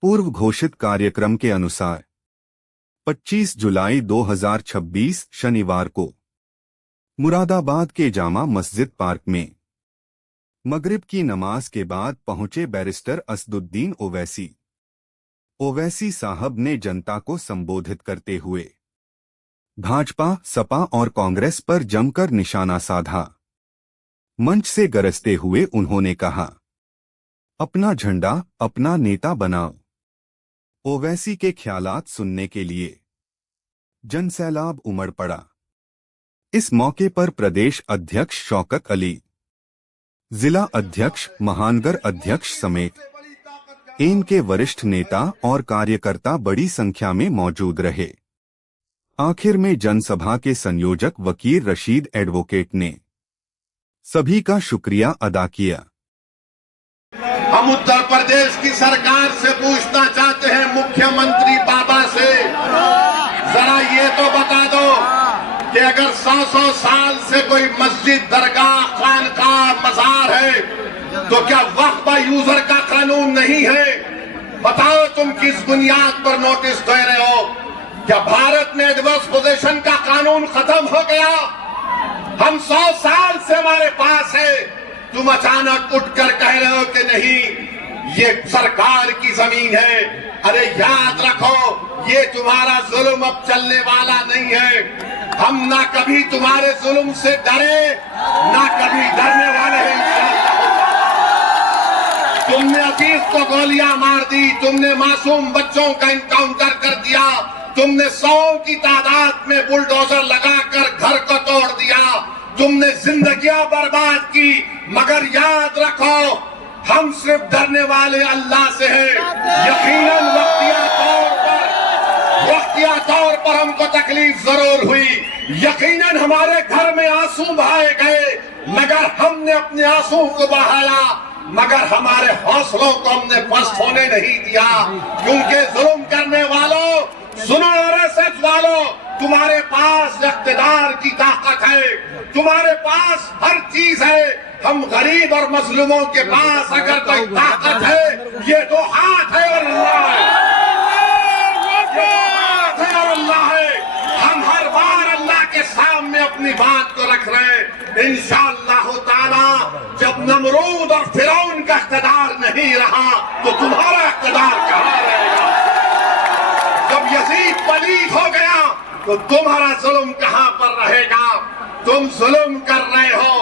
पूर्व घोषित कार्यक्रम के अनुसार 25 जुलाई 2026 शनिवार को मुरादाबाद के जामा मस्जिद पार्क में मगरिब की नमाज के बाद पहुंचे बैरिस्टर असदुद्दीन ओवैसी साहब ने जनता को संबोधित करते हुए भाजपा, सपा और कांग्रेस पर जमकर निशाना साधा। मंच से गरजते हुए उन्होंने कहा, अपना झंडा अपना नेता बनाओ। ओवैसी के ख्यालात सुनने के लिए जनसैलाब उमड़ पड़ा। इस मौके पर प्रदेश अध्यक्ष शौकत अली, जिला अध्यक्ष महानगर अध्यक्ष समेत एम के वरिष्ठ नेता और कार्यकर्ता बड़ी संख्या में मौजूद रहे। आखिर में जनसभा के संयोजक वकील रशीद एडवोकेट ने सभी का शुक्रिया अदा किया। हम उत्तर प्रदेश की सरकार से पूछना चाहते हैं, मुख्यमंत्री बाबा से, जरा ये तो बता दो कि अगर 100 साल से कोई मस्जिद, दरगाह, खानकाह, मजार है तो क्या वक्फ यूजर का कानून नहीं है? बताओ तुम किस बुनियाद पर नोटिस दे रहे हो? क्या भारत में एडवर्स पोजीशन का कानून खत्म हो गया? हम 100 साल से हमारे पास है, तुम अचानक उठकर कह रहे हो कि नहीं ये सरकार की जमीन है। अरे याद रखो, ये तुम्हारा जुल्म अब चलने वाला नहीं है। हम ना कभी तुम्हारे जुल्म से डरे, ना कभी डरने वाले हैं इंशाअल्लाह। तुमने अतीत को गोलियां मार दी, तुमने मासूम बच्चों का इनकाउंटर कर दिया, तुमने 100 की तादाद में बुलडोजर लगाकर घर को तोड़ दिया, तुमने जिंदगियां बर्बाद की, मगर याद रखो हम सिर्फ डरने वाले अल्लाह से हैं। यकीनन वक्तिया तौर पर हमको तकलीफ जरूर हुई, यकीनन हमारे घर में आंसू बहाए गए, मगर हमने अपने आंसू को बहाया, मगर हमारे हौसलों को हमने पस्त होने नहीं दिया। क्योंकि जुल्म करने वालों, सुनो आरएसएस वालों, तुम्हारे पास इख्तिदार की ताकत है, तुम्हारे पास हर चीज है। हम गरीब और मजलूमों के पास अगर कोई ताकत है, ये दो हाथ है और अल्लाह है, ये दो हाथ है और अल्लाह है। हम हर बार अल्लाह के सामने अपनी बात को रख रहे हैं। इंशाअल्लाह ताला जब नमरूद और फिरौन का इख्तिदार नहीं रहा तो तुम्हारा इख्तिदार कहाँ रहेगा? जब यजीद पलीद हो गया तो तुम्हारा जुल्म कहां पर रहेगा? तुम जुल्म कर रहे हो,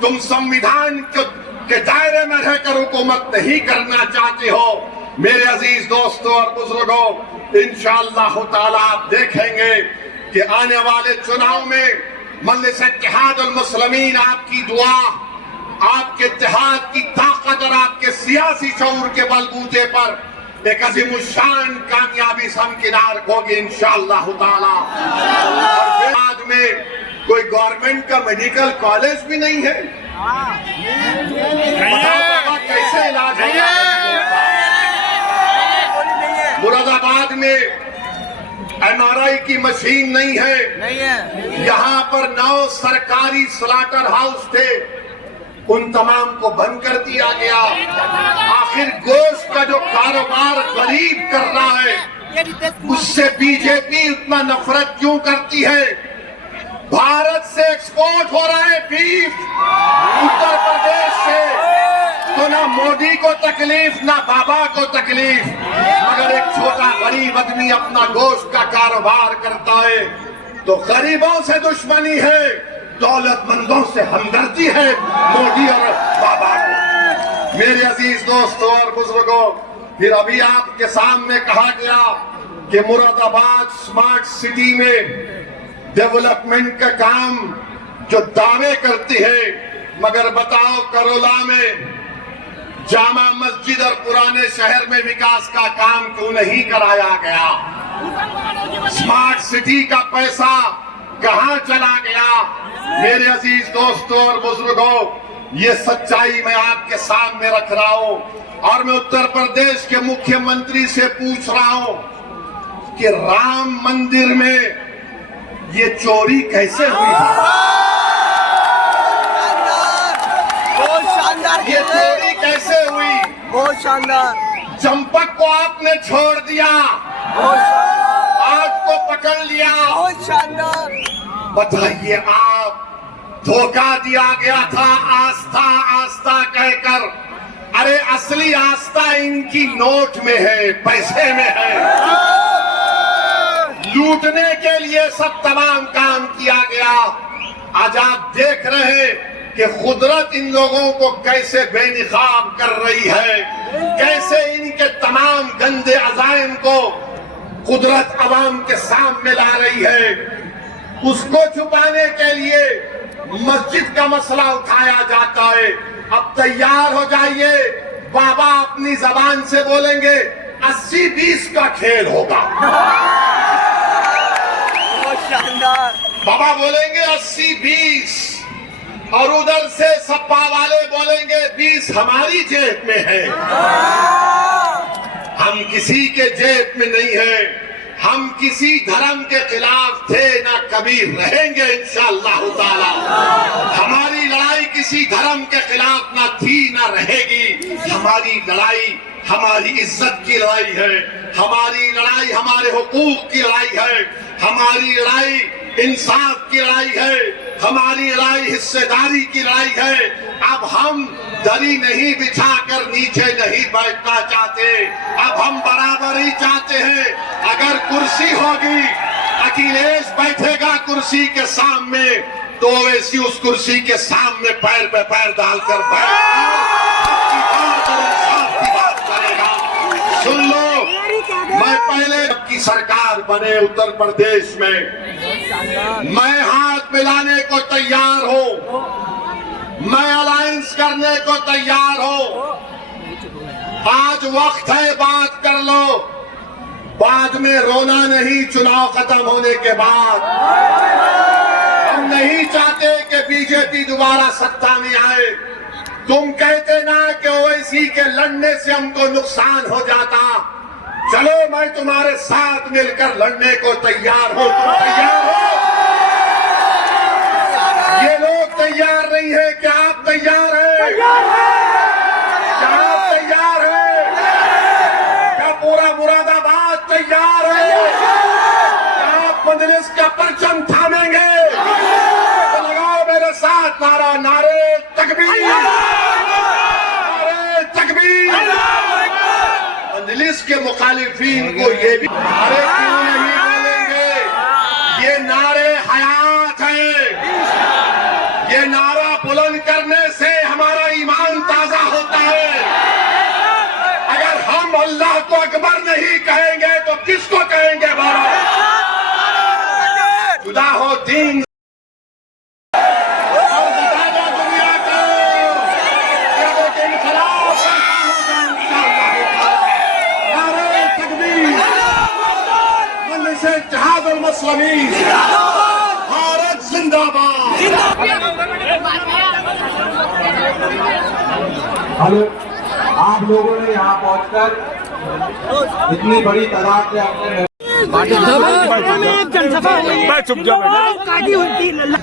तुम संविधान के दायरे में रहकर हुकूमत नहीं करना चाहते हो। मेरे अजीज दोस्तों और बुजुर्गों, इंशाअल्लाह ताला आप देखेंगे कि आने वाले चुनाव में मजलिस इत्तेहादुल मुस्लिमीन आपकी दुआ, आपके इत्तेहाद की ताकत और आपके सियासी शऊर के बलबूते पर एक अज़ीमुश्शान कामयाबी समकिनार होगी इंशाअल्लाह ताला। बाद में कोई गवर्नमेंट का मेडिकल कॉलेज भी नहीं है। बताओ कैसे इलाज होगा? मुरादाबाद में एमआरआई की मशीन नहीं है। यहाँ पर 9 सरकारी स्लॉटर हाउस थे, उन तमाम को बंद कर दिया गया। आखिर गोश्त का जो कारोबार गरीब कर रहा है, उससे बीजेपी उतना नफरत क्यों करती है? भारत से एक्सपोर्ट हो रहा है बीफ उत्तर प्रदेश से, तो ना मोदी को तकलीफ ना बाबा को तकलीफ, मगर एक छोटा गरीब आदमी अपना गोश्त का कारोबार करता है तो गरीबों से दुश्मनी है, दौलतमंदों से हमदर्दी है मोदी और बाबा को। मेरे अजीज दोस्तों और बुजुर्गों, फिर अभी आपके सामने कहा गया कि मुरादाबाद स्मार्ट सिटी में डेवलपमेंट का काम जो दावे करती है, मगर बताओ करोला में जामा मस्जिद और पुराने शहर में विकास का काम क्यों नहीं कराया गया? स्मार्ट सिटी का पैसा कहां चला गया? मेरे अजीज दोस्तों और बुजुर्गों, ये सच्चाई मैं आपके सामने रख रहा हूं और मैं उत्तर प्रदेश के मुख्यमंत्री से पूछ रहा हूं कि राम मंदिर में ये चोरी कैसे हुई? ये चोरी कैसे हुई? बहुत शानदार, चंपक को आपने छोड़ दिया, बहुत शानदार, आग को पकड़ लिया। बहुत शानदार। बताइए आप, धोखा दिया गया था आस्था आस्था कहकर। अरे असली आस्था इनकी नोट में है, पैसे में है। लूटने के लिए सब तमाम काम किया गया। आज आप देख रहे हैं कि कुदरत इन लोगों को कैसे बेनिकाब कर रही है, कैसे इनके तमाम गंदे अज़ाइम को कुदरत अवाम के सामने ला रही है। उसको छुपाने के लिए मस्जिद का मसला उठाया जाता है। अब तैयार हो जाइए, बाबा अपनी जबान से बोलेंगे 80-20 का खेल होगा। बहुत शानदार। बाबा बोलेंगे 80-20 और उधर से सपा वाले बोलेंगे 20 हमारी जेब में है। हम किसी के जेब में नहीं है। हम किसी धर्म के खिलाफ थे ना कभी रहेंगे इंशाअल्लाह ताला। हमारी लड़ाई किसी धर्म के खिलाफ ना थी ना रहेगी। हमारी लड़ाई हमारी इज्जत की लड़ाई है। हमारी लड़ाई हमारे हुकूक की लड़ाई है। हमारी लड़ाई इंसाफ की लड़ाई है। हमारी लड़ाई हिस्सेदारी की लड़ाई है। अब हम दरी नहीं बिछाकर नीचे नहीं बैठना चाहते। अब हम बराबरी चाहते हैं। अगर कुर्सी होगी, अखिलेश बैठेगा कुर्सी के सामने, तो वैसी उस कुर्सी के सामने पैर पे पैर डालकर बैठकर इंसाफ की बात करेगा। सुन लो, मैं पहले की सरकार बने उत्तर प्रदेश में, मैं हाथ मिलाने को तैयार हूं। मैं अलायंस करने को तैयार हूं। आज वक्त है, बात कर लो। बाद में रोना नहीं, चुनाव खत्म होने के बाद। हम नहीं चाहते कि बीजेपी दोबारा सत्ता में आए। तुम कहते ना कि ओवैसी के लड़ने से हमको नुकसान हो जाता। चलो, मैं तुम्हारे साथ मिलकर लड़ने को तैयार हूं। तुम तैयार हो? ये लोग तैयार नहीं है, क्या आप तैयार हैं? क्या आप तैयार हैं? क्या पूरा मुरादाबाद तैयार है? क्या आप मजलिस का परचम थामेंगे? तो लगाओ मेरे साथ नारा, नारे तकबीर, नारे तकबीर। मजलिस के मुखालिफिन को ये भी अरे क्यों नहीं बोलेंगे? ये नारे हयात है। ये नारा बुलंद करने से हमारा ईमान ताजा होता है। अगर हम अल्लाह को अकबर नहीं कहेंगे तो किसको कहेंगे? बाबा जुदा हो दीन। और बता दो दुनिया को कि वो के खिलाफ नारे तकबीर, मजलिस इत्तेहाद अल मुस्लिमीन, भारत जिंदाबाद। हेलो, आप लोगों ने यहाँ पहुंचकर इतनी बड़ी तादाद में अपने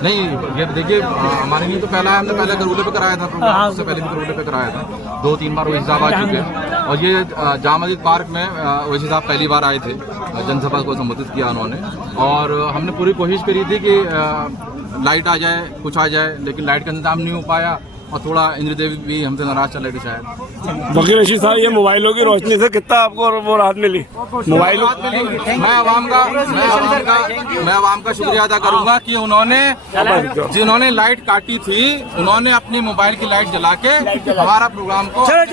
नहीं, ये देखिए, हमारे लिए तो पहला है, हमने पहले करोले पे कराया था प्रोग्राम, उससे पहले भी करोले पे कराया था। 2-3 बार वैसे साहब आ चुके हैं। और ये जामा मस्जिद पार्क में वैसे साहब पहली बार आए थे, जनसभा को संबोधित किया उन्होंने। और हमने पूरी कोशिश करी थी कि लाइट आ जाए, कुछ आ जाए, लेकिन लाइट का इंतजाम नहीं हो पाया। और थोड़ा इंद्रदेव भी हमसे नाराज चल रहे थे शायद। वकील रशीद साहब, ये मोबाइलों की रोशनी से कितना आपको वो राहत मिली? मोबाइल मैं आवाम का शुक्रिया अदा करूंगा कि उन्होंने, जिन्होंने लाइट काटी थी, उन्होंने अपनी मोबाइल की लाइट जला के हमारा प्रोग्राम को आज